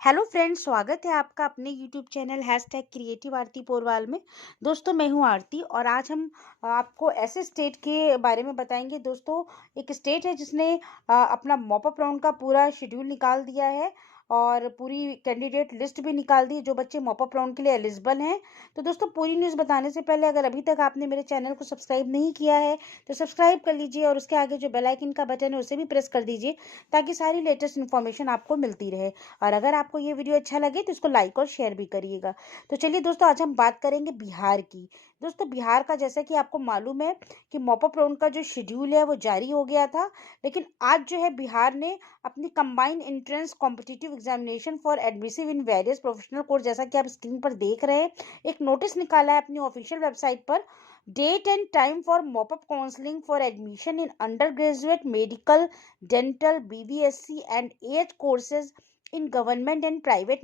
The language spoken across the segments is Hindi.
हेलो फ्रेंड्स, स्वागत है आपका अपने यूट्यूब चैनल हैशटैग क्रिएटिव आरती पोरवाल में। दोस्तों, मैं हूं आरती और आज हम आपको ऐसे स्टेट के बारे में बताएंगे। दोस्तों, एक स्टेट है जिसने अपना मॉप अप राउंड का पूरा शेड्यूल निकाल दिया है और पूरी कैंडिडेट लिस्ट भी निकाल दी है जो बच्चे मॉप अप राउंड के लिए एलिजिबल हैं। तो दोस्तों, पूरी न्यूज़ बताने से पहले अगर अभी तक आपने मेरे चैनल को सब्सक्राइब नहीं किया है तो सब्सक्राइब कर लीजिए और उसके आगे जो बेल आइकन का बटन है उसे भी प्रेस कर दीजिए ताकि सारी लेटेस्ट इन्फॉर्मेशन आपको मिलती रहे। और अगर आपको ये वीडियो अच्छा लगे तो इसको लाइक और शेयर भी करिएगा। तो चलिए दोस्तों, आज हम बात करेंगे बिहार की। दोस्तों, बिहार का जैसा कि आपको मालूम है कि मॉप अप राउंड का जो शेड्यूल है वो जारी हो गया था, लेकिन आज जो है बिहार ने अपनी combined entrance competitive examination for admission in various professional course, जैसा कि आप स्क्रीन पर देख रहे हैं, एक नोटिस निकाला है अपनी ऑफिशियल वेबसाइट पर। Date and time for mop up counselling for admission in undergraduate medical, dental, BVSC and AH courses in government and private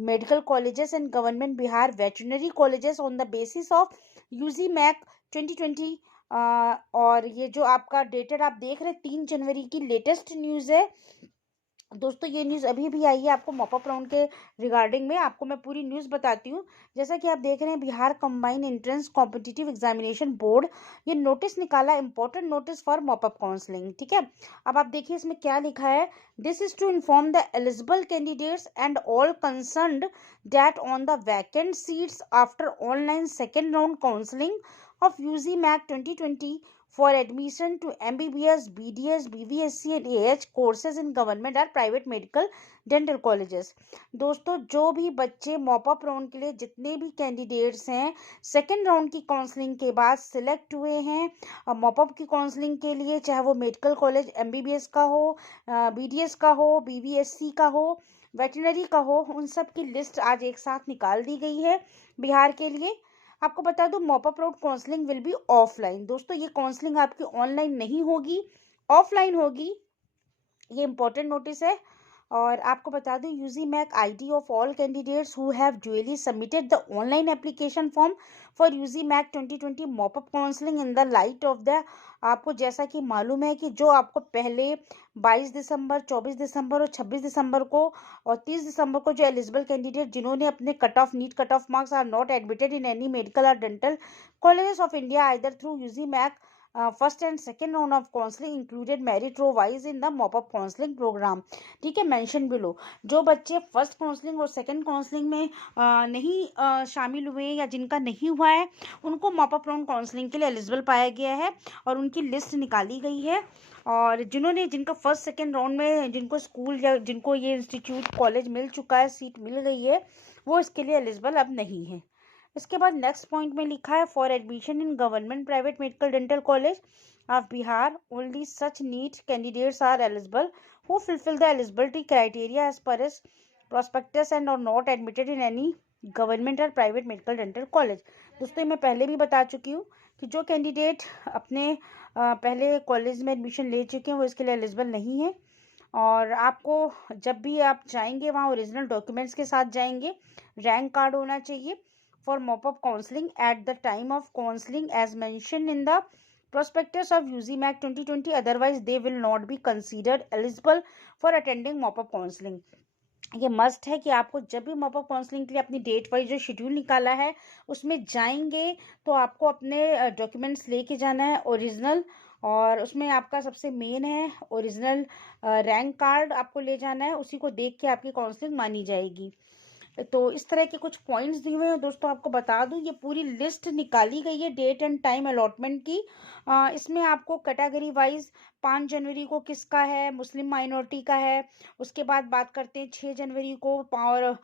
medical colleges and government Bihar veterinary colleges on the basis of UGMAC 2020। और ये जो आपका डेटेड आप देख रहे हैं 3 जनवरी की लेटेस्ट न्यूज़ है। दोस्तों, ये न्यूज़ अभी भी आई है आपको मॉप अप राउंड के रिगार्डिंग में। आपको मैं पूरी न्यूज़ बताती हूँ। जैसा कि आप देख रहे हैं, Bihar combined entrance competitive examination board ये नोटिस निकाला, important notice for mop up counselling. ठीक है, अब आप देखिए इसमें क्या लिखा है। This is to inform the eligible candidates and all concerned that on the vacant seats after online second round counselling of UGMAC 2020 for admission to MBBS, BDS, BVSC and AH courses in government or private medical dental colleges. दोस्तों, जो भी बच्चे मॉप अप राउंड के लिए जितने भी कैंडिडेट्स हैं सेकेंड राउंड की काउंसलिंग के बाद सिलेक्ट हुए हैं मॉप अप की काउंसलिंग के लिए, चाहे वो मेडिकल कॉलेज MBBS का हो, BDS का हो, BVSC का हो, वेटनरी का हो, उन सब की लिस्ट आज एक साथ निकाल दी गई है बिहार के लिए। आपको बता दूं, mop up round counselling will be offline. दोस्तों, ये काउंसलिंग आपकी ऑनलाइन नहीं होगी, ऑफलाइन होगी। ये इंपॉर्टेंट नोटिस है। और आपको बता दूं, UGMAC ID of all candidates who have duly submitted the online application form for UGMAC 2020 mop up counselling in the light of the, आपको जैसा कि मालूम है कि जो आपको पहले 22 दिसंबर, 24 दिसंबर और 26 दिसंबर को और 30 दिसंबर को जो एलिजिबल कैंडिडेट जिन्होंने अपने cut off NEET cut off marks are not admitted in any medical और dental colleges of India either through UGMAC first and second round of counselling included merit row wise in the mop up counselling programme. ठीक है, मेंशन बिलो। जो बच्चे फर्स्ट काउंसलिंग और सेकंड काउंसलिंग में नहीं शामिल हुए या जिनका नहीं हुआ है, उनको मॉप अप राउंड काउंसलिंग के लिए एलिजिबल पाया गया है और उनकी लिस्ट निकाली गई है। और जिनका फर्स्ट सेकेंड राउंड में जिनको स्कूल या जिनको ये इंस्टीट्यूट कॉलेज मिल चुका है, सीट मिल गई है, वो इसके लिए एलिजिबल अब नहीं है। इसके बाद नेक्स्ट पॉइंट में लिखा है, for admission in government private medical dental college of Bihar only such NEET candidates are eligible who fulfil the eligibility criteria as per as prospectus and or not admitted in any government और प्राइवेट मेडिकल डेंटल कॉलेज। दोस्तों, मैं पहले भी बता चुकी हूँ कि जो कैंडिडेट अपने पहले कॉलेज में एडमिशन ले चुके हैं वो इसके लिए एलिजिबल नहीं है। और आपको जब भी आप जाएंगे वहाँ ओरिजिनल डॉक्यूमेंट्स के साथ जाएंगे। रैंक कार्ड होना चाहिए for mop up counselling at the time of counselling as mention in the prospectus of UGMAC 2020, otherwise they will not be considered eligible for attending mop up counseling। ये मस्ट है कि आपको जब भी मॉप अप काउंसलिंग के लिए अपनी डेट वाइज जो शेड्यूल निकाला है उसमें जाएंगे तो आपको अपने डॉक्यूमेंट्स लेके जाना है ओरिजिनल। और उसमें आपका सबसे मेन है ओरिजिनल रैंक कार्ड आपको ले जाना है, उसी को देख के आपकी काउंसलिंग मानी जाएगी। तो इस तरह के कुछ पॉइंट्स दिए हुए हैं। दोस्तों, आपको बता दूं, ये पूरी लिस्ट निकाली गई है डेट एंड टाइम अलॉटमेंट की। इसमें आपको कैटेगरी वाइज 5 जनवरी को किसका है, मुस्लिम माइनॉरिटी का है। उसके बाद बात करते हैं 6 जनवरी को, और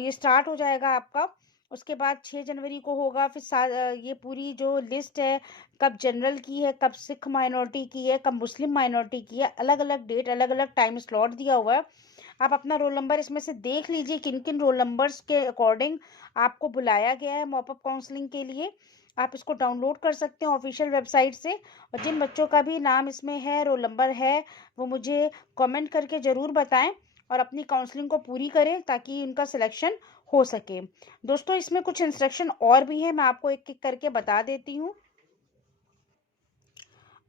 ये स्टार्ट हो जाएगा आपका। उसके बाद 6 जनवरी को होगा। फिर ये पूरी जो लिस्ट है कब जनरल की है, कब सिख माइनॉरिटी की है, कब मुस्लिम माइनॉरिटी की है, अलग अलग डेट अलग अलग टाइम स्लॉट दिया हुआ है। आप अपना रोल नंबर इसमें से देख लीजिए किन किन रोल नंबर्स के अकॉर्डिंग आपको बुलाया गया है मॉप अप काउंसलिंग के लिए। आप इसको डाउनलोड कर सकते हैं ऑफिशियल वेबसाइट से। और जिन बच्चों का भी नाम इसमें है, रोल नंबर है, वो मुझे कमेंट करके ज़रूर बताएं और अपनी काउंसलिंग को पूरी करें ताकि उनका सिलेक्शन हो सके। दोस्तों, इसमें कुछ इंस्ट्रक्शन और भी हैं, मैं आपको एक एक करके बता देती हूँ।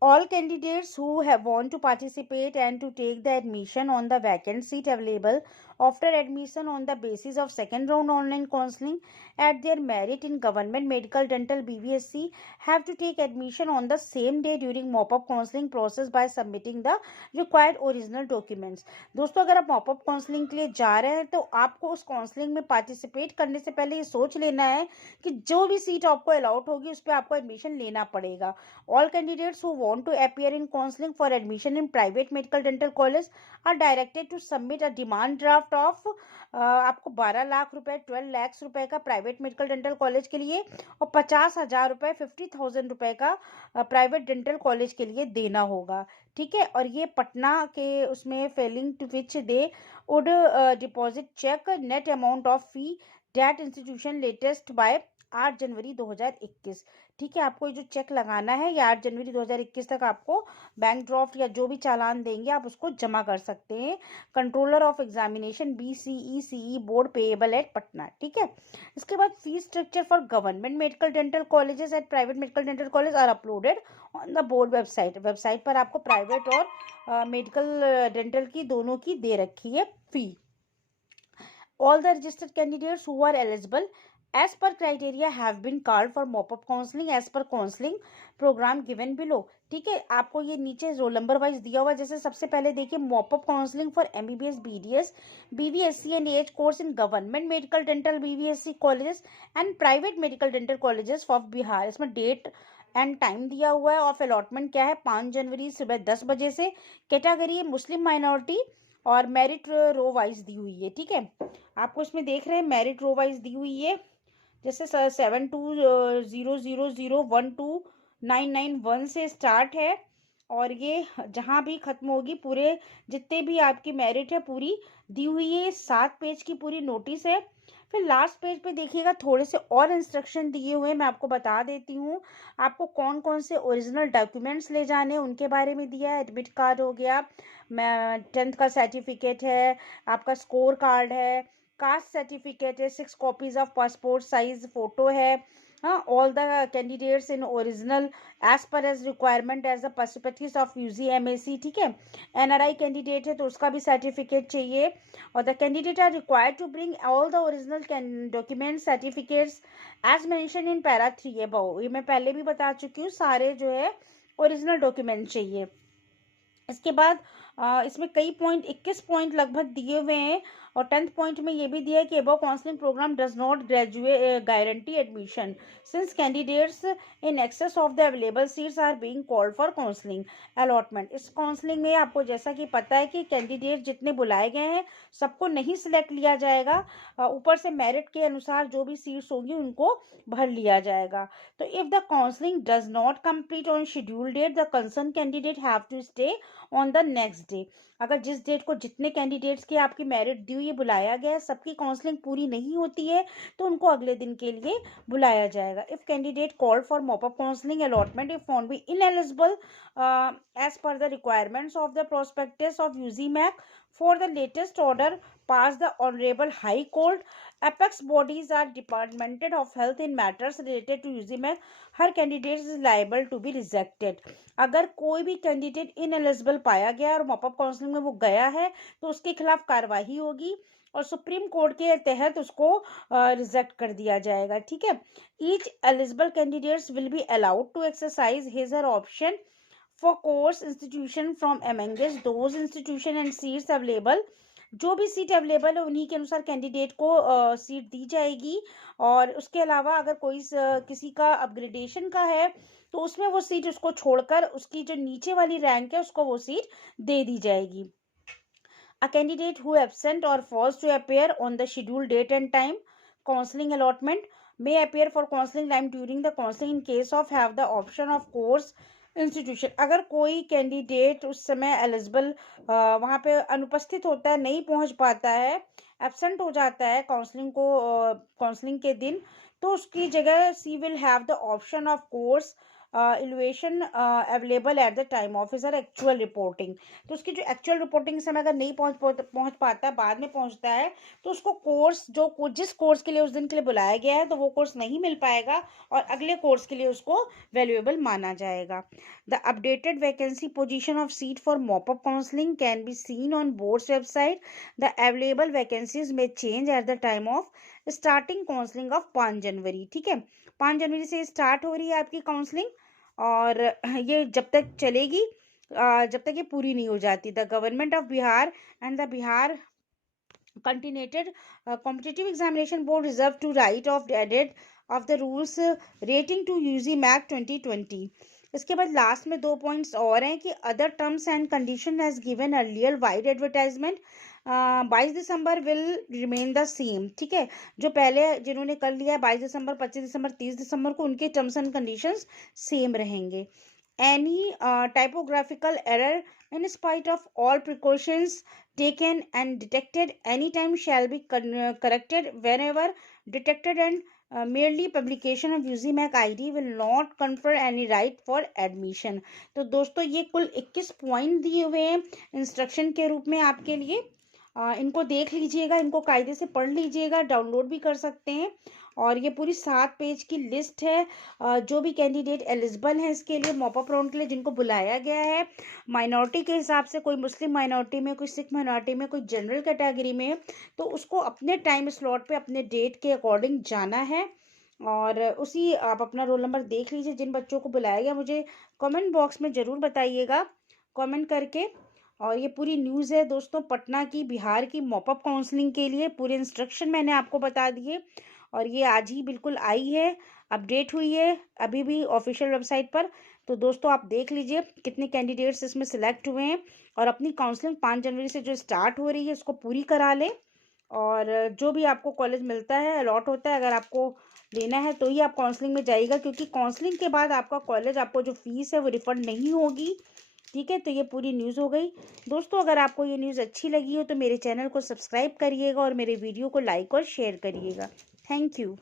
All candidates who have want to participate and to take the admission on the vacant seat available after admission on the basis of second round online counseling at their merit in government medical dental BVSC have to take admission on the same day during mop-up counseling process by submitting the required original documents. दोस्तों, अगर आप मॉपअप काउंसलिंग के लिए जा रहे हैं तो आपको उस काउंसलिंग में पार्टिसिपेट करने से पहले ये सोच लेना है कि जो भी सीट आपको अलाउट होगी उस पर आपको एडमिशन लेना पड़ेगा. All candidates who want to appear in counseling for admission in private medical dental college are directed to submit a demand draft of आपको 12 लाख रुपए 12 लाख रुपए का प्राइवेट मेडिकल डेंटल कॉलेज के लिए और 50,000 रुपए 50,000 रुपए का प्राइवेट डेंटल कॉलेज के लिए देना होगा. ठीक है. और ये पटना के उसमें failing to which they would deposit check net amount of fee that institution latest by 8 January 2021. ठीक है. आपको जो चेक लगाना है ये 8 जनवरी 2021 तक आपको बैंक ड्राफ्ट या जो भी चालान देंगे आप उसको जमा कर सकते हैं. Controller of examination BCECE board payable at Patna. ठीक है. इसके बाद fees structure for government medical dental colleges at private medical dental college are uploaded on the board website. Website पर आपको प्राइवेट और मेडिकल डेंटल की दोनों की दे रखी है फी. All the registered candidates who are eligible as per criteria have been called for mop-up counseling as per counseling program given below. ठीक है. आपको ये नीचे रोल नंबर वाइज दिया हुआ है. जैसे सबसे पहले देखिए mop up counselling for MBBS BDS BVSC and AH course in government medical dental BVSC colleges and private medical dental colleges of Bihar. इसमें डेट एंड टाइम दिया हुआ है. ऑफ अलॉटमेंट क्या है 5 जनवरी सुबह 10 बजे से. कैटेगरी मुस्लिम माइनॉरिटी और मेरिट रो वाइज दी हुई है. ठीक है. आपको इसमें देख रहे हैं मेरिट रो वाइज दी हुई है. जैसे 7200012991 से स्टार्ट है और ये जहाँ भी खत्म होगी पूरे जितने भी आपकी मेरिट है पूरी दी हुई है. 7 पेज की पूरी नोटिस है. फिर लास्ट पेज पे देखिएगा थोड़े से और इंस्ट्रक्शन दिए हुए हैं. मैं आपको बता देती हूँ आपको कौन कौन से ओरिजिनल डॉक्यूमेंट्स ले जाने हैं उनके बारे में दिया है. एडमिट कार्ड हो गया, 10th का सर्टिफिकेट है, आपका स्कोर कार्ड है, कास्ट सर्टिफिकेट है, 6 copies of passport size photo है. हाँ, all the candidates in original as per as requirement as the perspectives of UG MAC. ठीक है. NRI कैंडिडेट है तो उसका भी सर्टिफिकेट चाहिए. और the candidate are required to bring all the original document certificates as mention in para 3 above. ये मैं पहले भी बता चुकी हूँ. सारे जो है ओरिजिनल डॉक्यूमेंट चाहिए. इसके बाद इसमें कई पॉइंट 21 पॉइंट लगभग दिए हुए हैं और 10th पॉइंट में ये भी दिया है कि above counselling program does not graduate guarantee admission since candidates in excess of the available seats are being called for counselling allotment. इस काउंसलिंग में आपको जैसा कि पता है कि कैंडिडेट जितने बुलाए गए हैं सबको नहीं सिलेक्ट लिया जाएगा. ऊपर से मेरिट के अनुसार जो भी सीट्स होंगी उनको भर लिया जाएगा. तो if the counselling does not complete on schedule date the concern candidate have to stay on the next day. अगर जिस डेट को जितने कैंडिडेट्स की आपकी मेरिट दी हुई बुलाया गया है सबकी काउंसलिंग पूरी नहीं होती है तो उनको अगले दिन के लिए बुलाया जाएगा. If candidate called for mop up counselling allotment if found be ineligible as per the requirements of the prospectus of UG MAC for the latest order passed the Honorable High Court. Apex bodies are Department of Health in matters related to UG MAC. हर candidate is liable to be rejected. अगर कोई भी कैंडिडेट इनएलिजिबल पाया गया और मॉपअप काउंसलिंग में वो गया है तो उसके खिलाफ कार्रवाई होगी और सुप्रीम कोर्ट के तहत उसको रिजेक्ट कर दिया जाएगा. ठीक है. Each eligible candidates will be allowed to exercise his her option for course institution from amongst those institution and seats available. जो भी सीट अवेलेबल है उन्हीं के अनुसार कैंडिडेट को सीट दी जाएगी. और उसके अलावा अगर कोई किसी का अपग्रेडेशन का है तो उसमें वो सीट उसको छोड़कर उसकी जो नीचे वाली रैंक है उसको वो सीट दे दी जाएगी. A candidate who absent or fails to appear on the scheduled date and time counseling allotment may appear for counseling time during the counseling in case of have the option of course institution. अगर कोई कैंडिडेट उस समय एलिजिबल वहाँ पे अनुपस्थित होता है, नहीं पहुँच पाता है, एब्सेंट हो जाता है काउंसलिंग के दिन, तो उसकी जगह she will have the option of course evaluation available at the time of his actual reporting. तो उसकी जो एक्चुअल रिपोर्टिंग समय अगर नहीं पहुंच पाता, बाद में पहुंचता है, तो उसको कोर्स जिस कोर्स के लिए उस दिन के लिए बुलाया गया है तो वो कोर्स नहीं मिल पाएगा और अगले कोर्स के लिए उसको वैल्यूएबल माना जाएगा। The updated vacancy position of seat for mop up counselling can be seen on boards website. The available vacancies may change at the time of starting counselling of 5 January. ठीक है, 5 जनवरी से स्टार्ट हो रही है आपकी काउंसलिंग और ये जब तक चलेगी जब तक ये पूरी नहीं हो जाती। The government of Bihar and the Bihar continuated competitive examination board reserved to right of added of the rules rating to UG MAC 2020। इसके बाद लास्ट में 2 पॉइंट्स और हैं कि other terms and condition as given earlier vide advertisement 22 December will remain the same. ठीक है, जो पहले जिन्होंने कर लिया है 22 दिसंबर, 25 दिसंबर, 30 दिसंबर को, उनके टर्म्स एंड कंडीशंस सेम रहेंगे। Any typographical error in spite of all precautions taken and detected anytime shall be corrected whenever detected and merely publication of UGMAC ID will not confer any right for admission। तो दोस्तों ये कुल 21 पॉइंट दिए हुए हैं इंस्ट्रक्शन के रूप में आपके लिए। इनको देख लीजिएगा, इनको कायदे से पढ़ लीजिएगा, डाउनलोड भी कर सकते हैं। और ये पूरी 7 पेज की लिस्ट है। जो भी कैंडिडेट एलिजिबल है इसके लिए, मॉपअप राउंड के लिए, जिनको बुलाया गया है माइनॉरिटी के हिसाब से, कोई मुस्लिम माइनॉरिटी में, कोई सिख माइनॉरिटी में, कोई जनरल कैटेगरी में, तो उसको अपने टाइम स्लॉट पे अपने डेट के अकॉर्डिंग जाना है। और उसी आप अपना रोल नंबर देख लीजिए। जिन बच्चों को बुलाया गया मुझे कमेंट बॉक्स में ज़रूर बताइएगा कमेंट करके। और ये पूरी न्यूज़ है दोस्तों पटना की, बिहार की मॉपअप काउंसलिंग के लिए पूरे इंस्ट्रक्शन मैंने आपको बता दिए और ये आज ही बिल्कुल आई है, अपडेट हुई है अभी भी ऑफिशियल वेबसाइट पर। तो दोस्तों आप देख लीजिए कितने कैंडिडेट्स इसमें सिलेक्ट हुए हैं और अपनी काउंसलिंग 5 जनवरी से जो स्टार्ट हो रही है उसको पूरी करा लें। और जो भी आपको कॉलेज मिलता है, अलॉट होता है, अगर आपको लेना है तो ही आप काउंसलिंग में जाइएगा, क्योंकि काउंसलिंग के बाद आपका कॉलेज, आपको जो फीस है वो रिफंड नहीं होगी। ठीक है, तो ये पूरी न्यूज़ हो गई दोस्तों। अगर आपको ये न्यूज़ अच्छी लगी हो तो मेरे चैनल को सब्सक्राइब करिएगा और मेरे वीडियो को लाइक और शेयर करिएगा। Thank you.